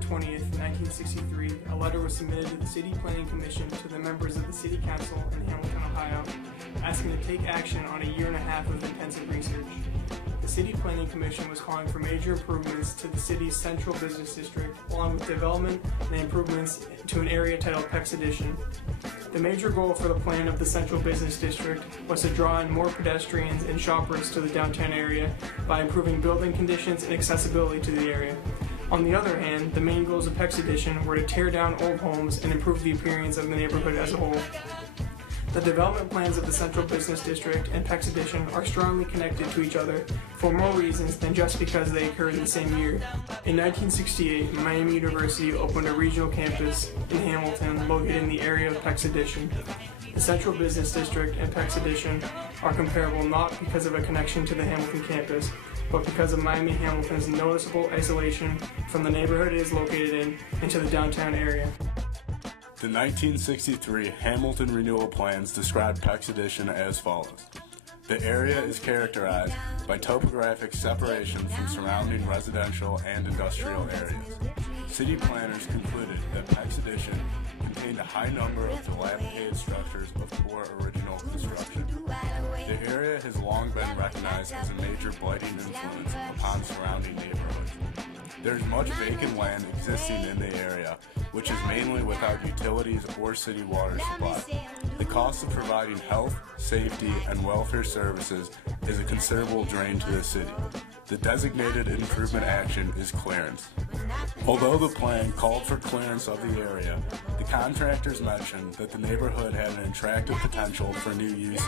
20th, 1963, a letter was submitted to the City Planning Commission to the members of the City Council in Hamilton, Ohio, asking to take action on a year and a half of intensive research. The City Planning Commission was calling for major improvements to the city's central business district, along with development and improvements to an area titled Peck's Addition. The major goal for the plan of the Central Business District was to draw in more pedestrians and shoppers to the downtown area by improving building conditions and accessibility to the area. On the other hand, the main goals of Peck's Addition were to tear down old homes and improve the appearance of the neighborhood as a whole. The development plans of the Central Business District and Peck's Addition are strongly connected to each other for more reasons than just because they occurred in the same year. In 1968, Miami University opened a regional campus in Hamilton located in the area of Peck's Addition. The Central Business District and Peck's Addition are comparable not because of a connection to the Hamilton campus, but because of Miami Hamilton's noticeable isolation from the neighborhood it is located in and to the downtown area. The 1963 Hamilton Renewal plans described Peck's Addition as follows. The area is characterized by topographic separation from surrounding residential and industrial areas. City planners concluded that Peck's Addition contained a high number of dilapidated structures of poor original construction. The area has long been recognized as a major blighting influence upon surrounding neighborhoods. There is much vacant land existing in the area, which is mainly without utilities or city water supply. The cost of providing health, safety, and welfare services is a considerable drain to the city. The designated improvement action is clearance. Although the plan called for clearance of the area, the contractors mentioned that the neighborhood had an attractive potential for new uses.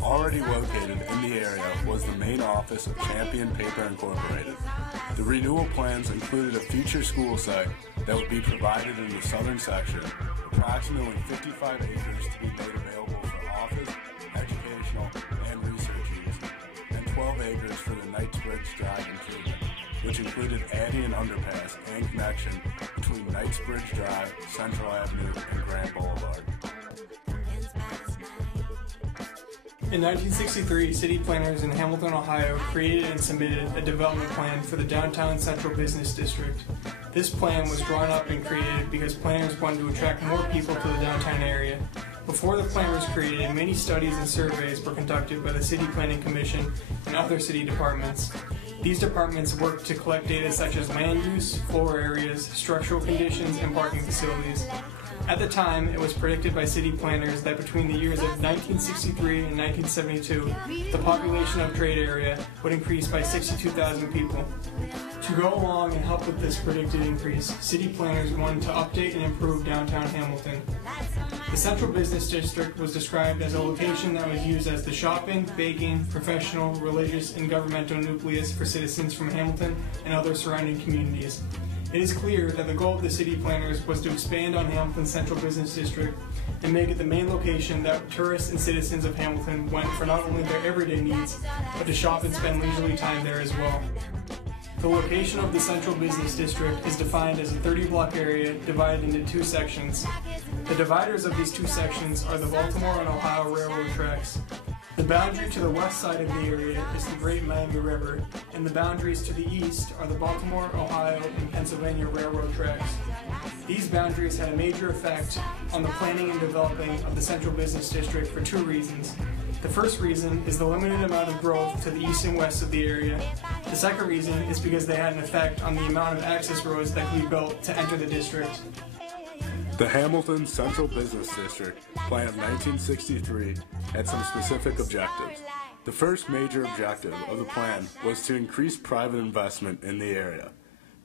Already located in the area was the main office of Champion Paper Incorporated. The renewal plans included a future school site that would be provided in the southern section, approximately 55 acres to be made available for office, educational, and research use, and 12 acres for the Knightsbridge Drive improvement, which included adding an underpass and connection between Knightsbridge Drive, Central Avenue, and Grand Boulevard. In 1963, city planners in Hamilton, Ohio created and submitted a development plan for the downtown Central Business District. This plan was drawn up and created because planners wanted to attract more people to the downtown area. Before the plan was created, many studies and surveys were conducted by the City Planning Commission and other city departments. These departments worked to collect data such as land use, floor areas, structural conditions, and parking facilities. At the time, it was predicted by city planners that between the years of 1963 and 1972, the population of trade area would increase by 62,000 people. To go along and help with this predicted increase, city planners wanted to update and improve downtown Hamilton. The Central Business District was described as a location that was used as the shopping, baking, professional, religious, and governmental nucleus for citizens from Hamilton and other surrounding communities. It is clear that the goal of the city planners was to expand on Hamilton's Central Business District and make it the main location that tourists and citizens of Hamilton went for not only their everyday needs, but to shop and spend leisurely time there as well. The location of the Central Business District is defined as a 30-block area divided into two sections. The dividers of these two sections are the Baltimore and Ohio Railroad tracks. The boundary to the west side of the area is the Great Miami River, and the boundaries to the east are the Baltimore, Ohio, and Pennsylvania Railroad tracks. These boundaries had a major effect on the planning and developing of the Central Business District for two reasons. The first reason is the limited amount of growth to the east and west of the area. The second reason is because they had an effect on the amount of access roads that could be built to enter the district. The Hamilton Central Business District Plan of 1963 had some specific objectives. The first major objective of the plan was to increase private investment in the area.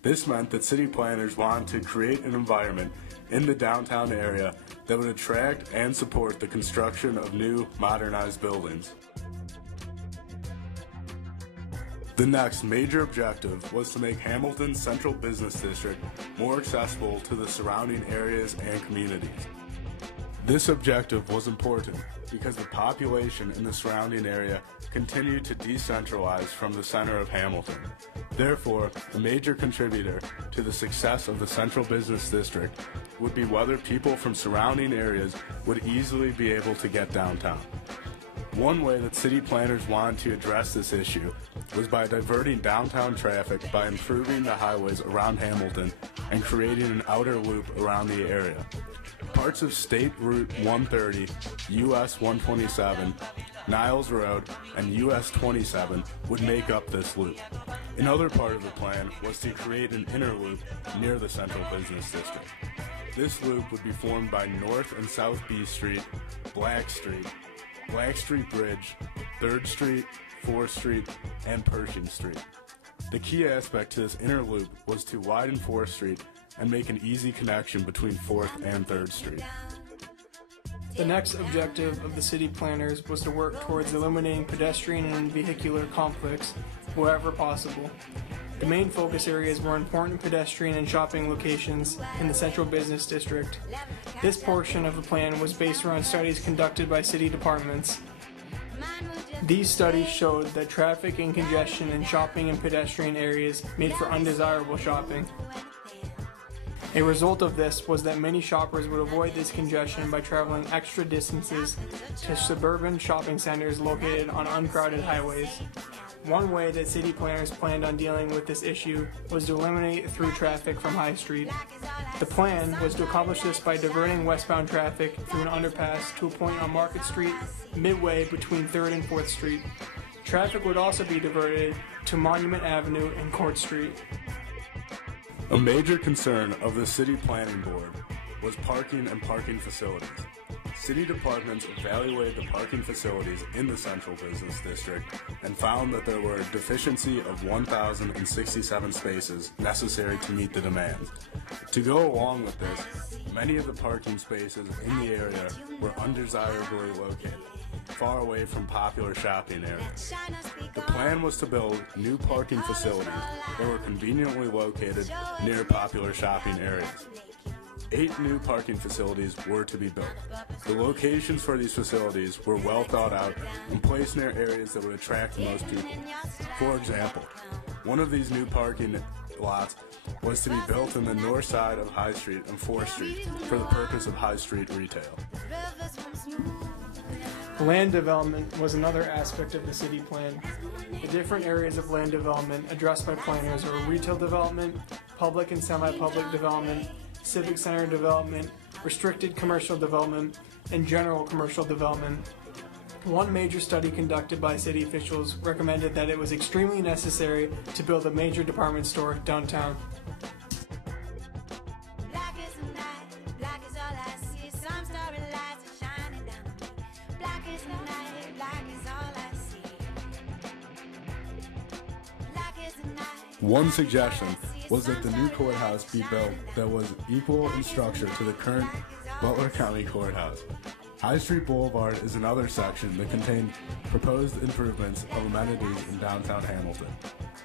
This meant that city planners wanted to create an environment in the downtown area that would attract and support the construction of new, modernized buildings. The next major objective was to make Hamilton's Central Business District more accessible to the surrounding areas and communities. This objective was important because the population in the surrounding area continued to decentralize from the center of Hamilton. Therefore, a major contributor to the success of the Central Business District would be whether people from surrounding areas would easily be able to get downtown. One way that city planners wanted to address this issue was by diverting downtown traffic by improving the highways around Hamilton and creating an outer loop around the area. Parts of State Route 130, US 127, Niles Road, and US 27 would make up this loop. Another part of the plan was to create an inner loop near the Central Business District. This loop would be formed by North and South B Street, Black Street Bridge, 3rd Street, 4th Street, and Pershing Street. The key aspect to this inner loop was to widen 4th Street and make an easy connection between 4th and 3rd Street. The next objective of the city planners was to work towards eliminating pedestrian and vehicular conflicts wherever possible. The main focus areas were important pedestrian and shopping locations in the Central Business District. This portion of the plan was based around studies conducted by city departments. These studies showed that traffic and congestion in shopping and pedestrian areas made for undesirable shopping. A result of this was that many shoppers would avoid this congestion by traveling extra distances to suburban shopping centers located on uncrowded highways. One way that city planners planned on dealing with this issue was to eliminate through traffic from High Street. The plan was to accomplish this by diverting westbound traffic through an underpass to a point on Market Street, midway between 3rd and 4th Street. Traffic would also be diverted to Monument Avenue and Court Street. A major concern of the City Planning Board was parking and parking facilities. City departments evaluated the parking facilities in the Central Business District and found that there were a deficiency of 1,067 spaces necessary to meet the demands. To go along with this, many of the parking spaces in the area were undesirably located, far away from popular shopping areas. The plan was to build new parking facilities that were conveniently located near popular shopping areas. 8 new parking facilities were to be built. The locations for these facilities were well thought out and placed near areas that would attract the most people. For example, one of these new parking lots was to be built in the north side of High Street and 4th Street for the purpose of high street retail. Land development was another aspect of the city plan. The different areas of land development addressed by planners are retail development, public and semi-public development, civic center development, restricted commercial development, and general commercial development. One major study conducted by city officials recommended that it was extremely necessary to build a major department store downtown. One suggestion was that the new courthouse be built that was equal in structure to the current Butler County Courthouse. High Street Boulevard is another section that contained proposed improvements of amenities in downtown Hamilton.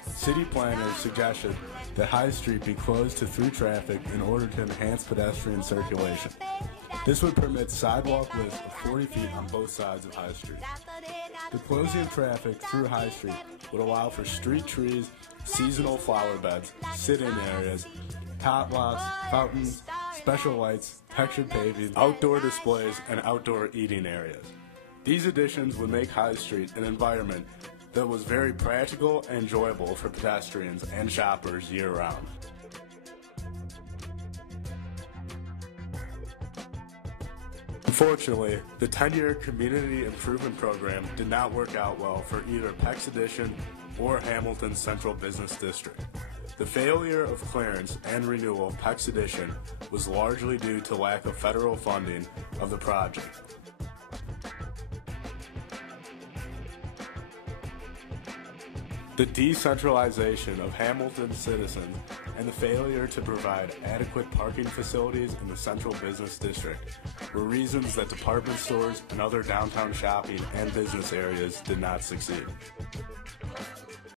City planners suggested that High Street be closed to through traffic in order to enhance pedestrian circulation. This would permit sidewalk widths of 40 feet on both sides of High Street. The closing of traffic through High Street would allow for street trees, seasonal flower beds, sit-in areas, tot lots, fountains, special lights, textured paving, outdoor displays, and outdoor eating areas. These additions would make High Street an environment that was very practical and enjoyable for pedestrians and shoppers year-round. Unfortunately, the 10-year Community Improvement Program did not work out well for either Peck's Addition or Hamilton's Central Business District. The failure of clearance and renewal of Peck's Addition was largely due to lack of federal funding of the project. The decentralization of Hamilton's citizens and the failure to provide adequate parking facilities in the Central Business District were reasons that department stores and other downtown shopping and business areas did not succeed.